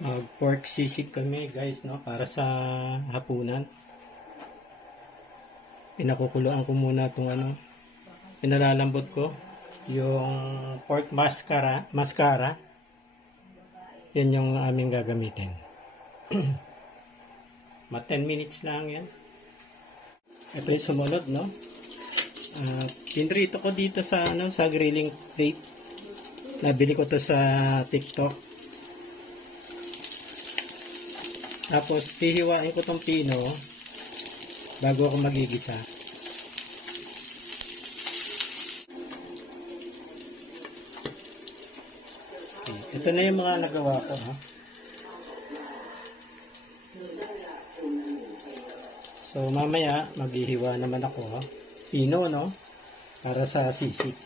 Mag-pork sisig kami guys, no, para sa hapunan. Pinakukuluan ko muna itong pinalalambot ko yung pork mascara. Yan yung aming gagamitin. Mga 10 minutes lang yan. Ito yung sumunod, no. Pinrito ko dito sa sa grilling plate. Nabili ko to sa TikTok. Tapos hihiwain ko tong pino bago ako magigisa. Okay. Ito na yung mga nagawa ko, ha. So mamaya maghihiwa naman ako, ha. Pino, no, para sa sisig.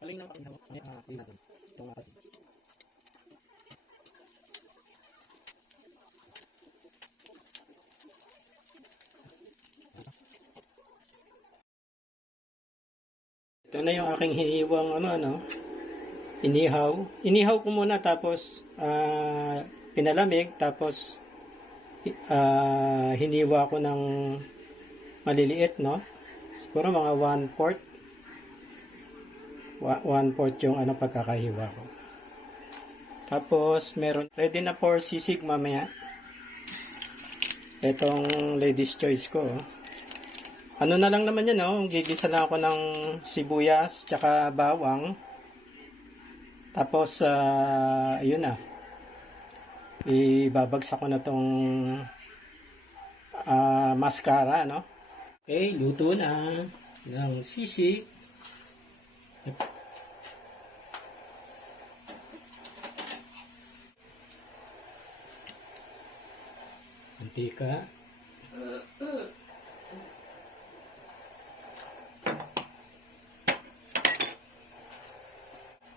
Paling na natin itong atas. Ito na yung aking hiniwang inihaw ko muna, tapos pinalamig, tapos hiniwa ko ng maliliit, no, siguro mga 1/4 yung pagkakahiwa ko. Tapos meron ready na for sisig mamaya. Itong ladies choice ko, oh. Ano na lang naman yan, oh. Gigisa lang ako ng sibuyas tsaka bawang. Tapos ayun na, ibabagsak ko na tong mascara, no. Okay, luto na ng sisig. Mantika.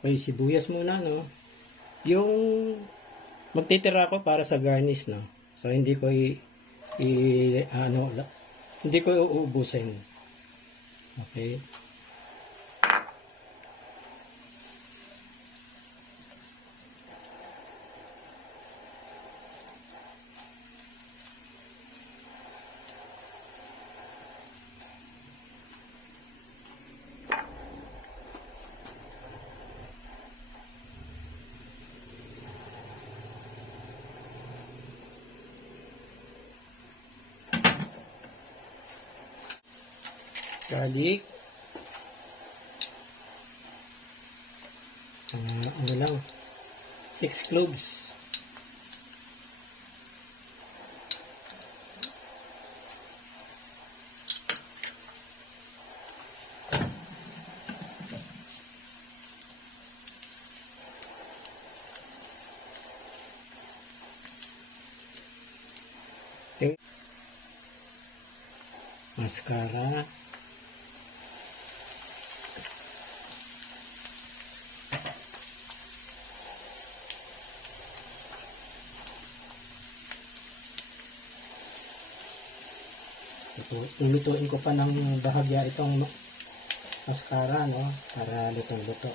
Okay, sibuyas muna, no. Yung magtitira ko para sa garnish, no. So hindi ko hindi ko uubusin. Okay. Garlic. Ano lang, 6 cloves. Mascara. Lulutuin ko pa ng bahagya itong mascara, no, para lutong-luto.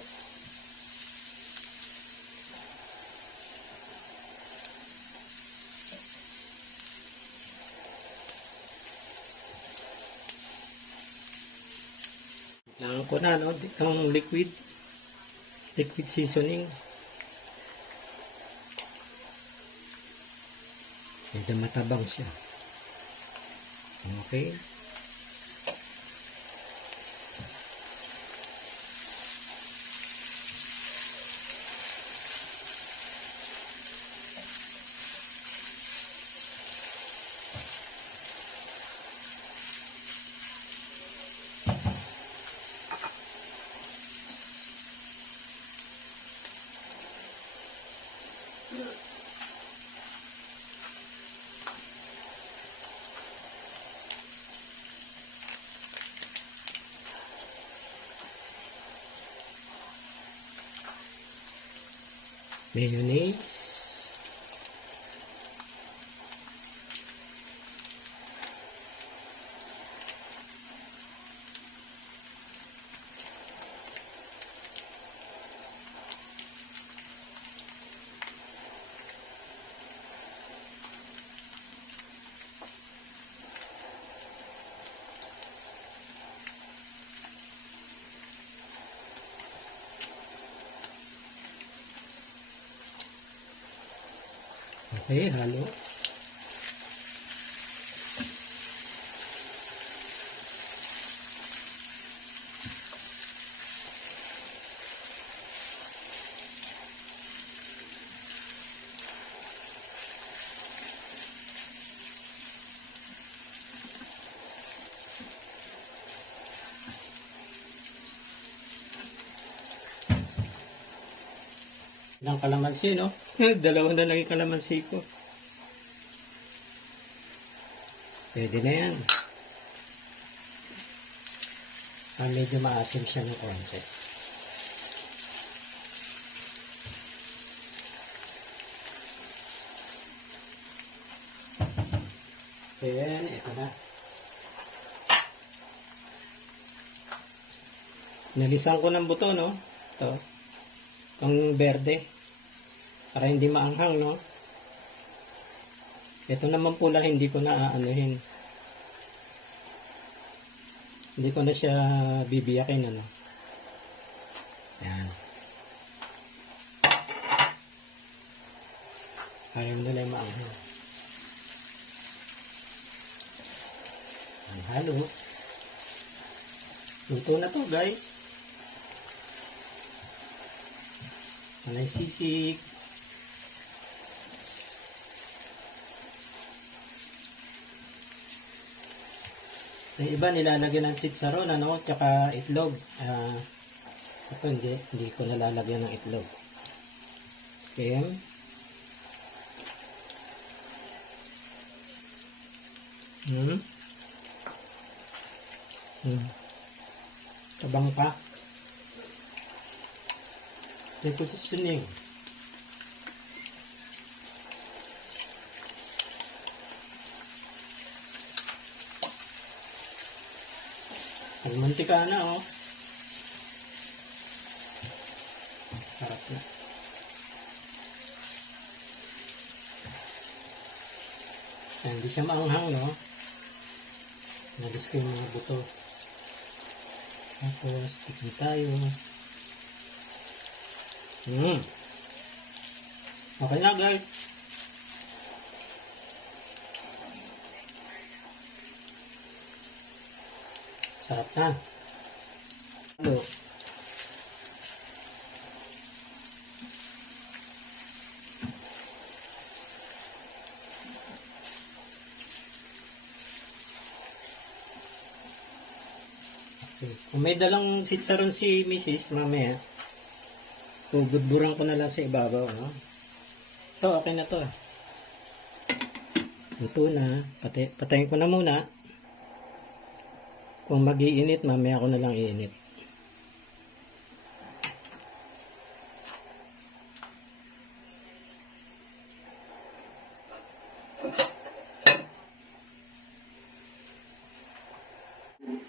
Kailangan ko na, no, itong liquid seasoning. Medyo matabang siya. Okay. Mayonnaise. Okay, halo. Ilang kalamansi, no? Dalawa na lang yung kalamansi ko. Pwede na yan. Medyo maasim siya ng konti. Then, ito na. Nalisan ko ng buto, no? Ito. Itong berde. Para hindi maanghang, no? Ito naman pula, hindi ko na aanuhin. Hindi ko na siya bibiyakin, ano? Yan. Ayaw nila yung maanghang. Ang halo. Luto na to, guys. Anay sisig. Yung iba nilalagyan ng sitsaron, ano, tsaka itlog. Ito hindi ko nalalagyan ng itlog. Okay. Tabang pa. Ito susunin. Ang mantika na, oh. Sarap na. Hindi siya maanghang, no? Nalis ko yung mga buto. Tapos, tikin tayo. Okay na, guys. Sarap na. Halo. Okay. Kung may dalang sitsaron si Mrs. mamaya, budburan ko na lang sa ibabaw, no? Ito, okay na to. Luto na. Patayin ko na muna. Kung mag-iinit, mamaya ko na lang iinit.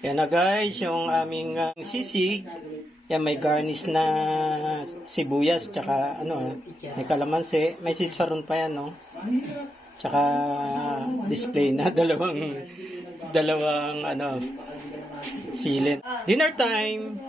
Yan na guys, yung aming sisig. Yan, may garnish na sibuyas, tsaka ano, may kalamansi, may sitsaron pa yan, no? Tsaka display na dalawang ano, silid. Dinner time!